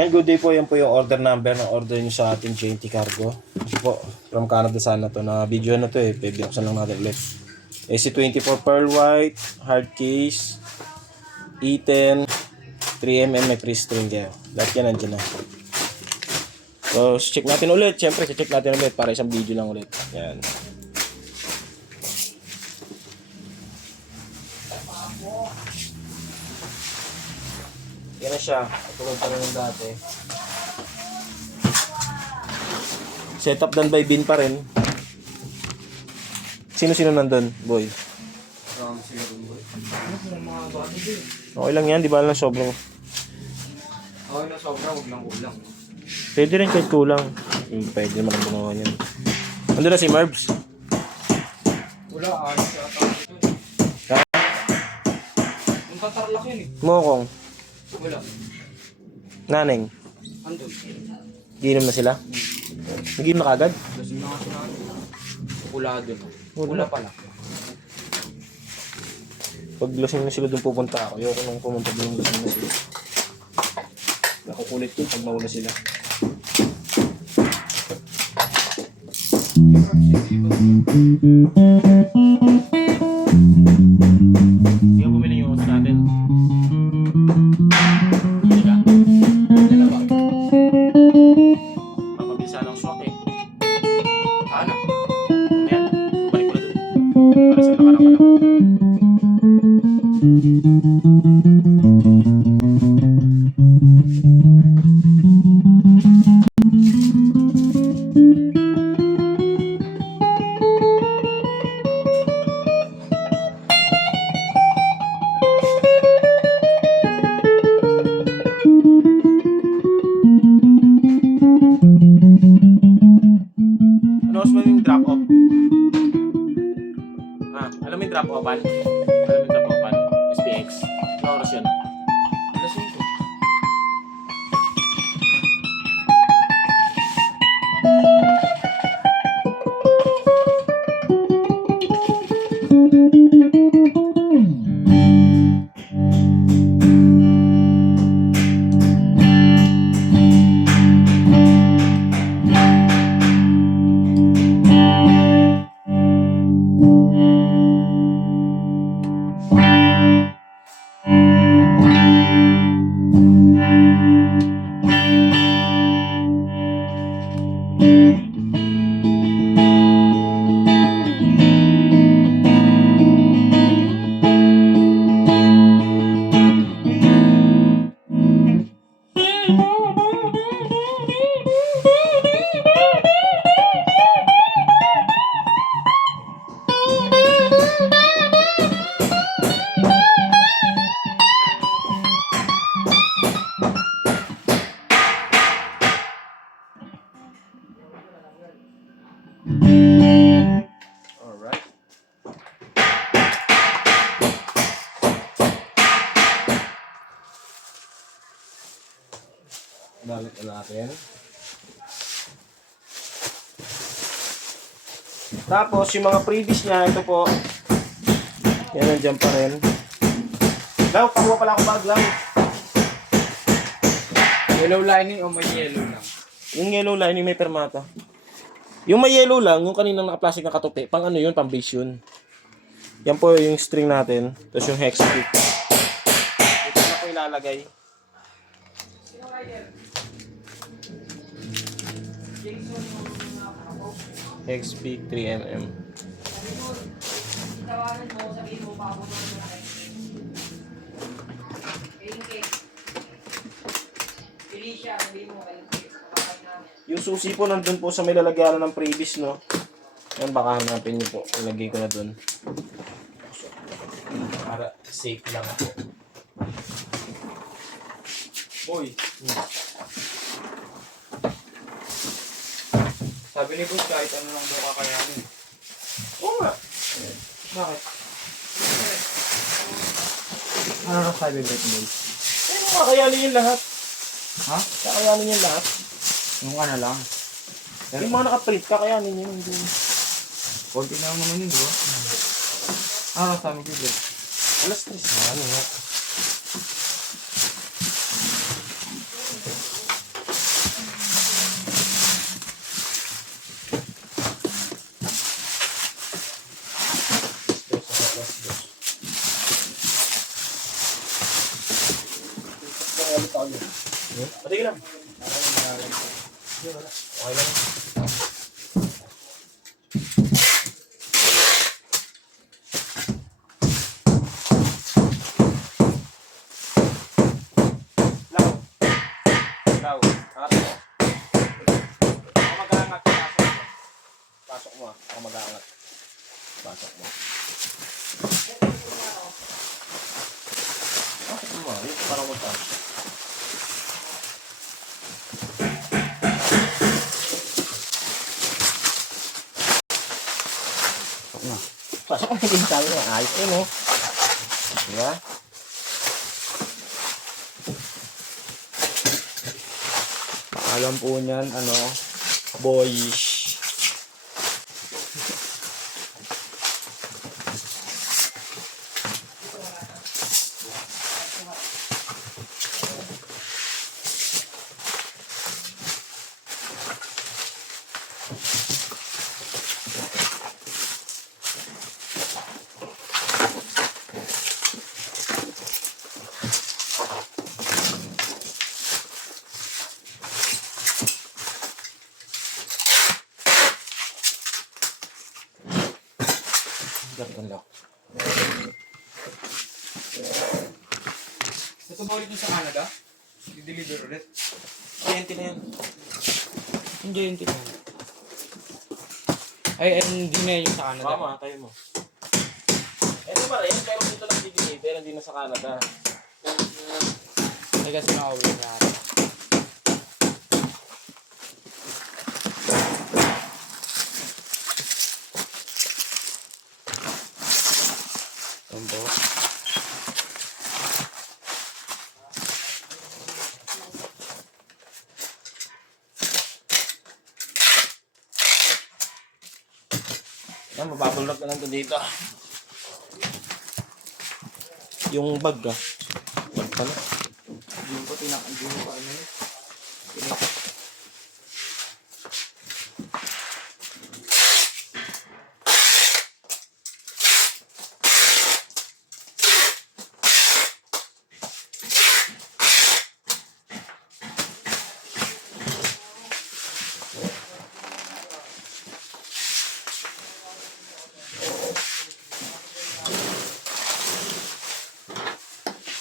And good day po, yan po yung order number ng order nyo sa ating JNT Cargo. Kasi po, from Canada sana to, na video na to binuksan lang natin ulit. AC24 Pearl White, hard case, E10, 3mm, may pre-string kayo. Lahat yan nandiyan na. So, check natin ulit. Siyempre, check natin ulit para isang video lang ulit. Yan. Yan na siya. Tulad pa rin yung dati. Setup done by Bin pa rin. Sino-sino nandun, boy? Okay lang yan, di ba lang sobrang? Okay na sobrang, huwag lang kulang. Pwede rin kahit kulang. Pwede naman ang gumawa yan. Nandun na si Marbs? Wala, alis sa tao ito. Ha? Yung tatarlak yun eh. Mokong? Wala. Naneng? Andun. Giinom na sila? Nagiinom na kagad? Lasing na nga sila. Pula dun. Pula pala. Pag lasing na sila doon pupunta ako. Ayoko nung pumunta doon lasing na sila. Nakukulit yun pag nauna sila. Hindi ka bumili yung oras natin. Hindi ka? Dala ba? Papabilisa ng swak eh. Ano? Ayan, balik ko na doon. Para sa nakarang ka lang. Ano mas yung drop off? Alam mo yung drop off-an? Alam mo yung drop off-an? SPX? Ano oras yun? Alas 5. Alright. Balik na natin. Tapos, yung mga previous niya, ito po. Yan, nandiyan pa rin. Lau, pakuha pala ako bag, Lau. Yellow lining o may yellow lang? Yung yellow line, yung may permata. Yung may yellow lang, yung kaninang naka-plastic na katupi, pang ano yun, pang base yun. Yan po yung string natin. Tapos yung hex pick. Ito na po ilalagay. Hex pick 3mm. Yung susi po nandun po sa may lalagyan ng previous, no? Yan, baka hanapin nyo po. Ilagay ko na dun. Para safe lang po. Boy. Sabi ni Boss, kahit ano lang daw kakayanin. Oo nga. Bakit? Ano na sabi ni Boy? Eh, kakayanin yung lahat. Ha? Kakayanin yung lahat. Yung ano lang. Yung mga naka-print, kakayanin yun. Konti na naman yun, di ba? Ano sabi ni Boy? Alas 3 na, ano nga. Patigil lang. Okay lang. Law. Law. Angat mo. Ako mag-aangat. Pasok mo. Ako mag-aangat. Pasok mo. Pasok mo. Parang mag-aangat. Pasok mo hindi tayo ng ayos yun, oh. Diba? Paalam po niyan, ano, boyish. Ganito lang. Ito ba ulit yung sa Canada? I-deliver ulit? Cliente na yan. Hindi yun tingnan. Ay, hindi na yung sa Canada. Tama, tayo mo. Ito pa rin, pero dito lang dito, hindi na sa Canada. Ay, kasi nakauwi na ata. Ito. Yan, mababulog na lang ito dito. Yung bag, ah. Bag pala. Hindi ko hindi mo pa ano yun.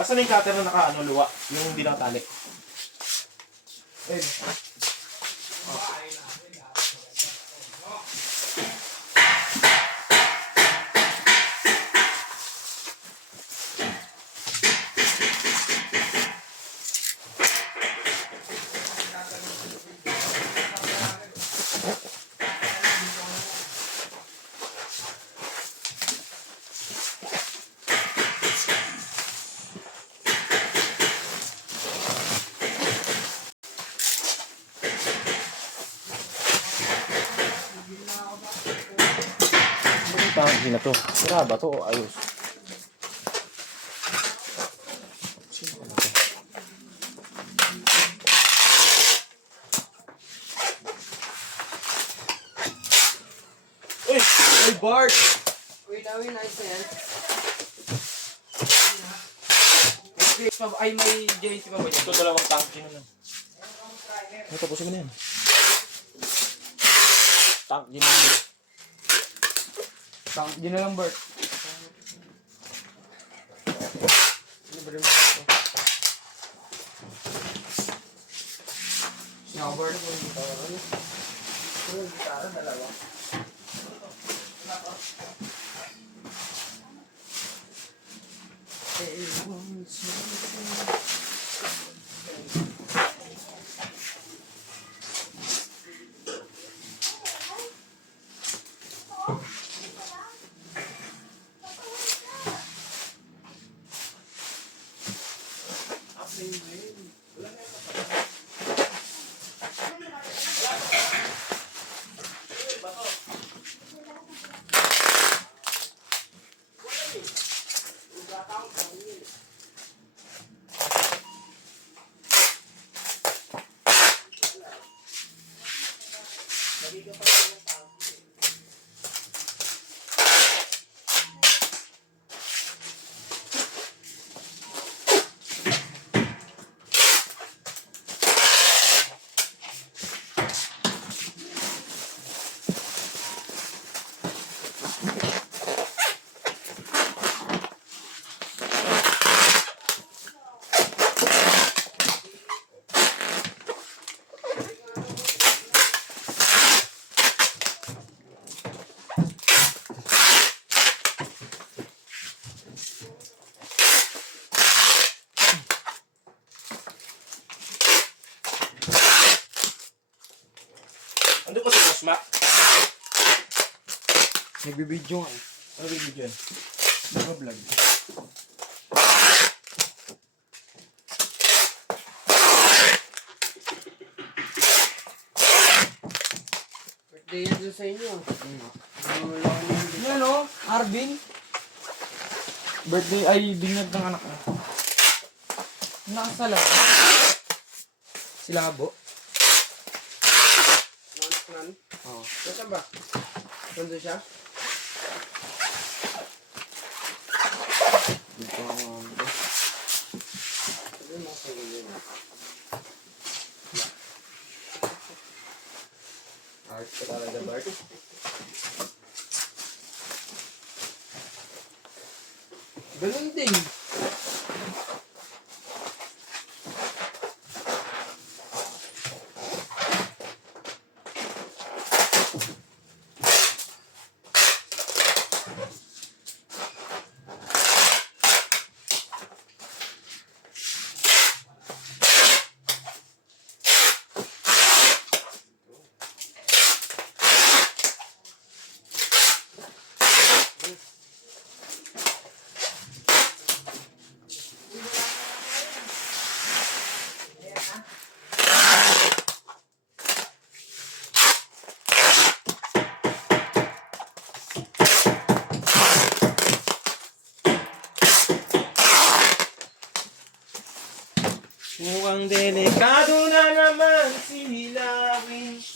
Asan yung cutter na naka-ano, luwa? Yung hindi nakatali. Ayun. Hindi na to. Sira ba to? Ayos. Uy! Hey, Bart! Wait, nice na yan. Ay, may JNC pa ba dyan? Ito dalawang tank na lang. Ay, tapusin mo na yan. Tank din na yan. Yun na lang, Bart. Libre mo ito. Now, Bart. Yung gitara, dalawa. Ando pa si Boss Mac? Nagbibidyo nga eh. Ano bibig yun? Nag-vlog. Birthday yan doon sa inyo. Wala ko nang Yan o, Arvin. Birthday ay binyag ng anak na. Nakasala. Sila nga bo? nanak-nan. Oo. Nasaan ba? Nandun siya? Dito ako nga. Sabi mo sa yun. Art ka talaga, Bart. Ganun din. Mukhang delikado na naman si Lawin.